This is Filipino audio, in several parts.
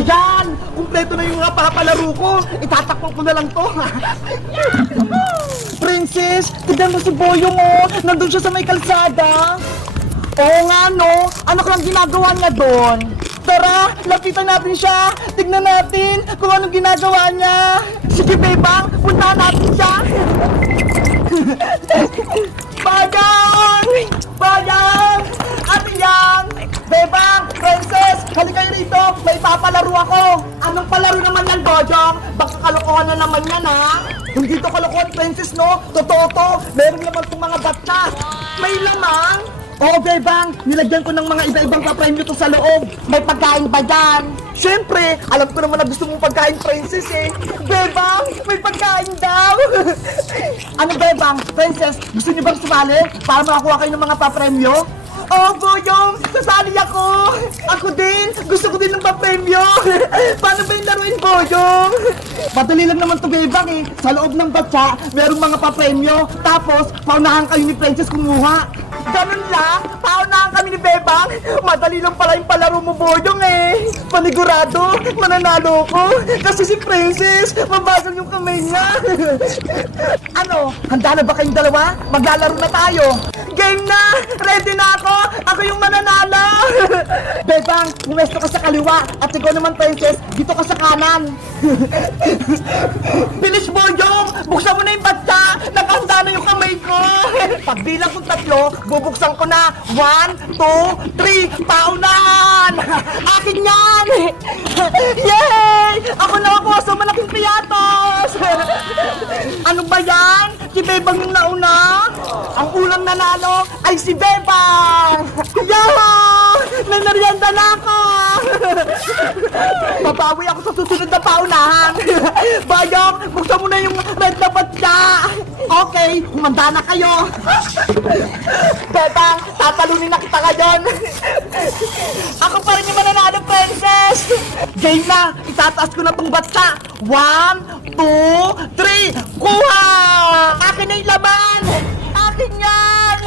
Ayan! Kumpleto na yung mga papalaro ko. Itatakpan ko na lang to. Princess, tignan mo si Boyong oh. Nandun siya sa may kalsada. Oo nga no. Ano kang ginagawa niya doon? Tara, lapitan natin siya. Tignan natin kung anong ginagawa niya. Sige, Bebang, puntahan natin siya. Bayang! Bayang! Ate Yang! Bebang! Princess! Halika kayo rito! May papalaro ako! Anong palaro naman yan, Bojong? Baka kalokohan na naman yan, ha? Hindi to kalokohan, Princess, no? Totoo to! Meron naman itong mga batsa! May lamang! Oo, Bebang! Nilagyan ko ng mga iba-ibang papremyo to sa loob! May pagkain ba dyan? Siyempre! Alam ko naman na gusto mong pagkain, Princess, eh! Bebang! May pagkain daw! Ano, Bebang? Princess, gusto niyo bang sumali para makakuha kayo ng mga papremyo? Oh, Boyong! Sasali ako! Ako din! Gusto ko din ng papremyo! Paano ba yung laruin, Boyong? Madali lang naman to, Bebang, eh. Sa loob ng batsa, merong mga papremyo. Tapos, paunahan kayo ni Princess kumuha. Ganun lang? Paunahan kami ni Bebang? Madali lang pala yung palaro mo, Boyong, eh. Panigurado, mananalo ko. Kasi si Princess, mabagal yung kamay niya. Ano? Handa na ba kayong dalawa? Maglalaro na tayo. Game na! Ready na ako! Ako yung mananalo! Bebang, pumesto ka sa kaliwa at ikaw naman, Princess, dito ka sa kanan. Bilis, Boyong! Buksan mo na yung batsa! Nakahanda na yung kamay ko! Pagbilang kong 3, bubuksan ko na. 1, 2, 3, paunahan! Akin yan! Yay! Ako nakakuha sa malaking piyatos! Ano ba yan? Si Bebang yung nauna? Ang unang nanalo ay si Bebang! Yahoo! May merienda na ako! Babawi ako sa susunod na paunahan! Bayong, buksan mo na yung red na batsa! Okay, humanda na kayo! Bebang, tatalunin na kita ngayon! Ako pa rin yung mananalo, Princess! Game na! Itataas ko na tong batsa! 1, 2, 3, kuha! Akin na yung laban! Akin yan!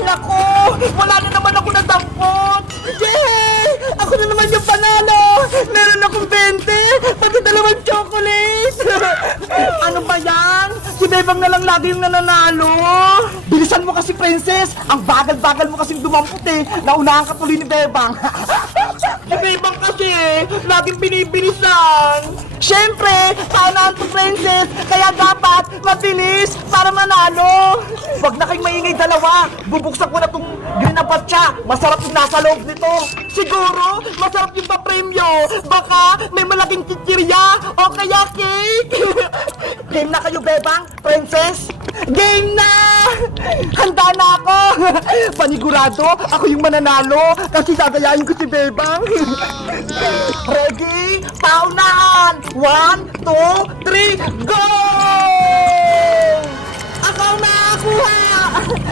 Naku! Wala na naman ako nadampot! Yay! Ako na naman yung panalo! Meron akong 20! Pati 2 chocolate! Ano ba yan? Si Bebang na lang lagi yung nananalo! Bilisan mo kasi, Princess! Ang bagal-bagal mo kasing dumampot eh! Naunahan ka tuloy ni Bebang! Si Bebang kasi laging binibilisan! Siyempre, paunahan to, Princess! Kaya dapat mabilis para manalo! Huwag na kayong maingay dalawa! Bubuksan ko na tong green na batsa! Masarap yung nasa loob nito! Siguro, masarap yung papremyo! Baka may malaking chichirya o kaya cake! Game na kayo, Bebang! Princess! Game na! Handa na ako! Panigurado, ako yung mananalo kasi gagayahin ko si Bebang! Ready? Paunahan! 1, 2, 3, go! Ako ang nakakuha!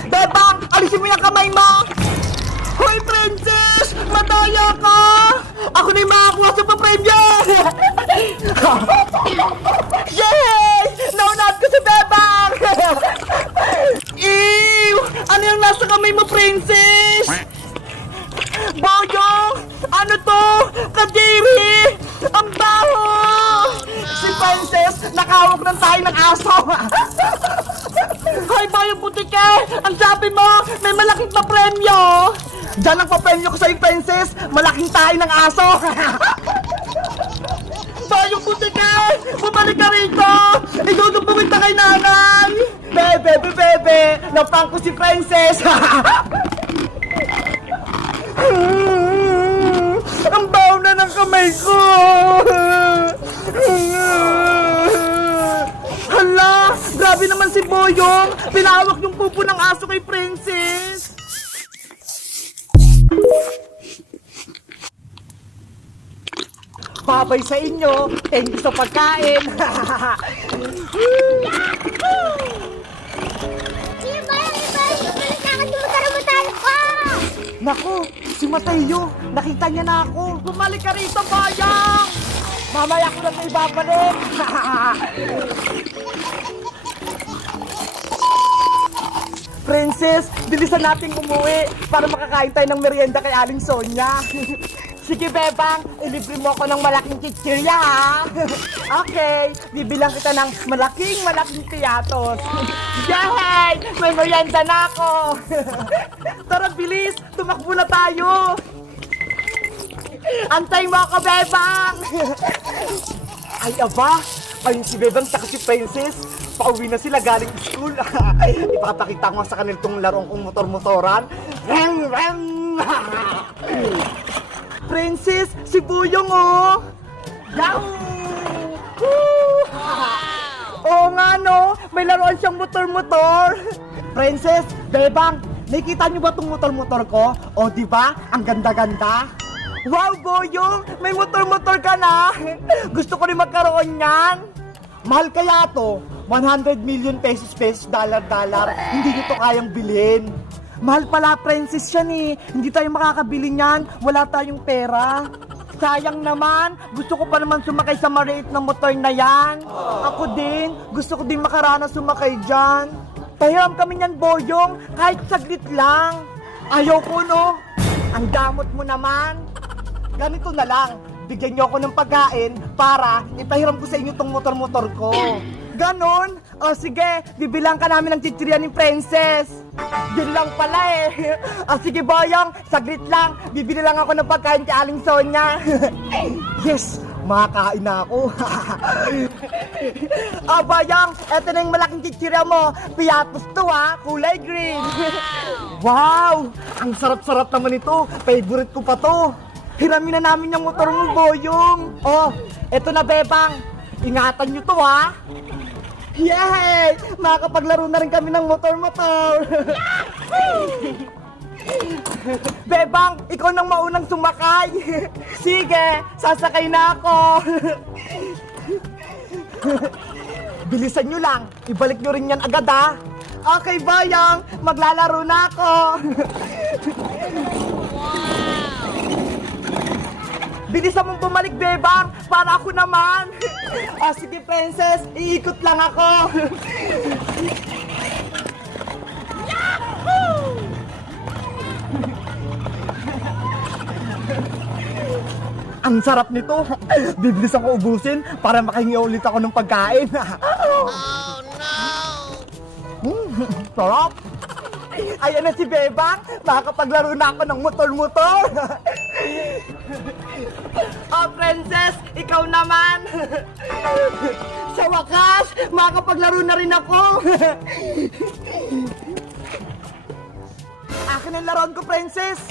Bebang, alisin mo yung kamay mo! Hoy, Princess! Madaya ka! Ako na yung makakuha sa papremyo! Yay! Naunat ko si Bebang! Ew! Ano yung nasa kamay mo, Princess? Boyong! Ano to? Kadiri! Ang baho! Si Princess, nakahawak ng tayo ng aso! Hoy, Boyong Butike! Ang sabi mo, may malaking papremyo! Diyan ang papremyo ko sa'yo, Princess! Malaking tayo ng aso! Boyong Butike! Bumalik ka rito! Idudubungin ka kay nanay! Bebe! Napang ko si Princess! Ang baho na ng kamay ko! Hala! Grabe naman si Boyong! Pinahawak yung pupo ng aso kay Princess! Babay sa inyo! Thank you sa pagkain! Naku! Si Mateo! Nakita niya na ako! Bumalik ka rito, Bayang! Mamaya ko na ito ibabalik! Princess, bilisan natin umuwi para makakain tayo ng merienda kay Aling Sonia. Sige, Bebang, ilibre mo ako ng malaking chichirya, ha? Okay, bibilang kita ng malaking piyatos. Yay! May merienda na ako! Tara, bilis! Tumakbo na tayo! Antay mo ako, Bebang! Ay, aba! Ayun si Bebang tsaka si Princess. Pauwi na sila galing school. Ipapakita ko sa kanila itong larong kong motor-motoran. Reng! Reng! Princess, si Buyong, oh! Yahoo! Oo nga, no? May laruan siyang motor-motor. Princess, Bebang, nakikita niyo ba itong motor-motor ko? O, di ba? Ang ganda-ganda. Wow, Boyong! May motor-motor ka na! Gusto ko rin magkaroon yan. Mahal kaya to? 100 million pesos, dollar. Hindi nyo to kayang bilhin. Mahal pala, Princess, yan eh. Hindi tayo makakabili niyan. Wala tayong pera. Sayang naman. Gusto ko pa naman sumakay sa maliit na motor na yan. Ako din. Gusto ko din makaranas sumakay dyan. Pahiram kami niyan, Boyong. Kahit saglit lang. Ayaw ko, no? Ang damot mo naman. Ganito na lang. Bigyan niyo ako ng pagkain para ipahiram ko sa inyo tong motor-motor ko. Ganon? O sige, bibilang ka namin ng chichirya ni Princess. Yun lang pala eh. O sige, Boyong, saglit lang. Bibili lang ako ng pagkain kay Aling Sonia. Yes, makakain na ako. O Boyong, eto na yung malaking chichirya mo. Piatos to ha, kulay green. Wow, ang sarap-sarap naman ito. Favorite ko pa to. Hiramin na namin yung motor mo, Boyong. Oh, eto na, Bebang. Ingatan nyo to, ha? Yay! Makakapaglaro na rin kami ng motor-motor. Bebang, ikaw nang maunang sumakay. Sige, sasakay na ako. Bilisan nyo lang. Ibalik nyo rin yan agad, ha? Okay, Boyong. Maglalaro na ako. Bilisan mong bumalik, Bebang, para ako naman. Sige, Princess, iikot lang ako. Yahoo! Ang sarap nito. Bibilisan ko ubusin para makahingi ulit ako ng pagkain. Oh, no! Sarap. Ayan na si Bebang. Makakapaglaro na ako ng motor-motor. Oh, Princess, ikaw naman. Sa wakas, makakapaglaro na rin ako. Akin ang laruan ko, Princess.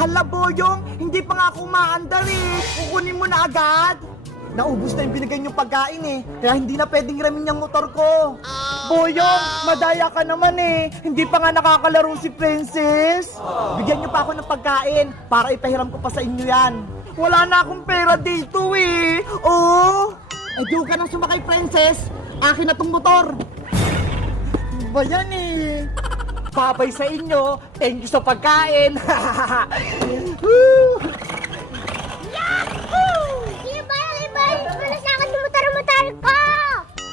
Hala, Boyong, hindi pa nga ako maandar eh. Kukunin mo na agad. Naubos na yung binigay niyong pagkain eh. Kaya hindi na pwedeng ramin yung motor ko. Boyong, madaya ka naman eh. Hindi pa nga nakakalaro si Princess. Bigyan niyo pa ako ng pagkain para ipahiram ko pa sa inyo yan. Wala na akong pera dito eh. Oo. Eh, di ka nang sumakay, Princess. Akin na tong motor. Ba yan eh. Babay sa inyo. Thank you sa pagkain.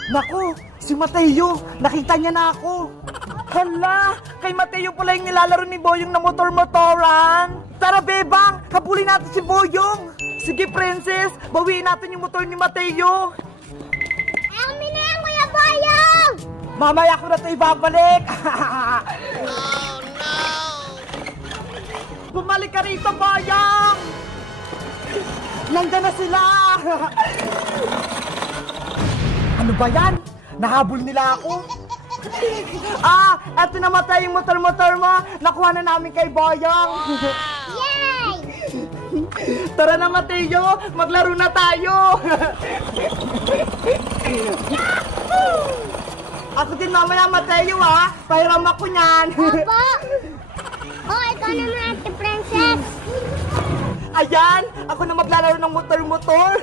Naku, si Mateo, nakita niya na ako. Hala, kay Mateo pala yung nilalaro ni Boyong na motor-motoran. Tara, Bebang, habulin natin si Boyong. Sige, Princess, bawiin natin yung motor ni Mateo. Amin na yan, Kuya Boyong! Mamaya ko na ito ibabalik. Oh, no! Bumalik ka rito, Boyong! Nandiyan na sila! Ano ba yan? Nahabol nila ako. Eto namatay yung motor-motor mo. Nakuha na namin kay Boyong. Yay! Tara na, Mateo. Maglaro na tayo. Ako din mamaya, Mateo, ha. Pahiram ako niyan. Opo! Oh, ikaw naman, Ate Princess. Ayan, ako na maglalaro ng motor-motor.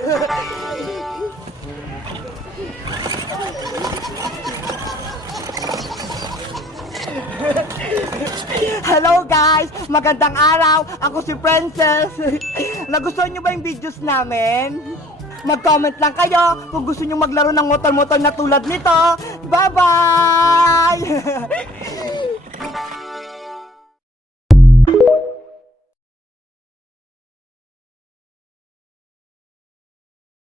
Hello guys! Magandang araw! Ako si Princess! Nagustuhan nyo ba yung videos namin? Mag-comment lang kayo kung gusto nyo maglaro ng motor-motor na tulad nito. Bye-bye!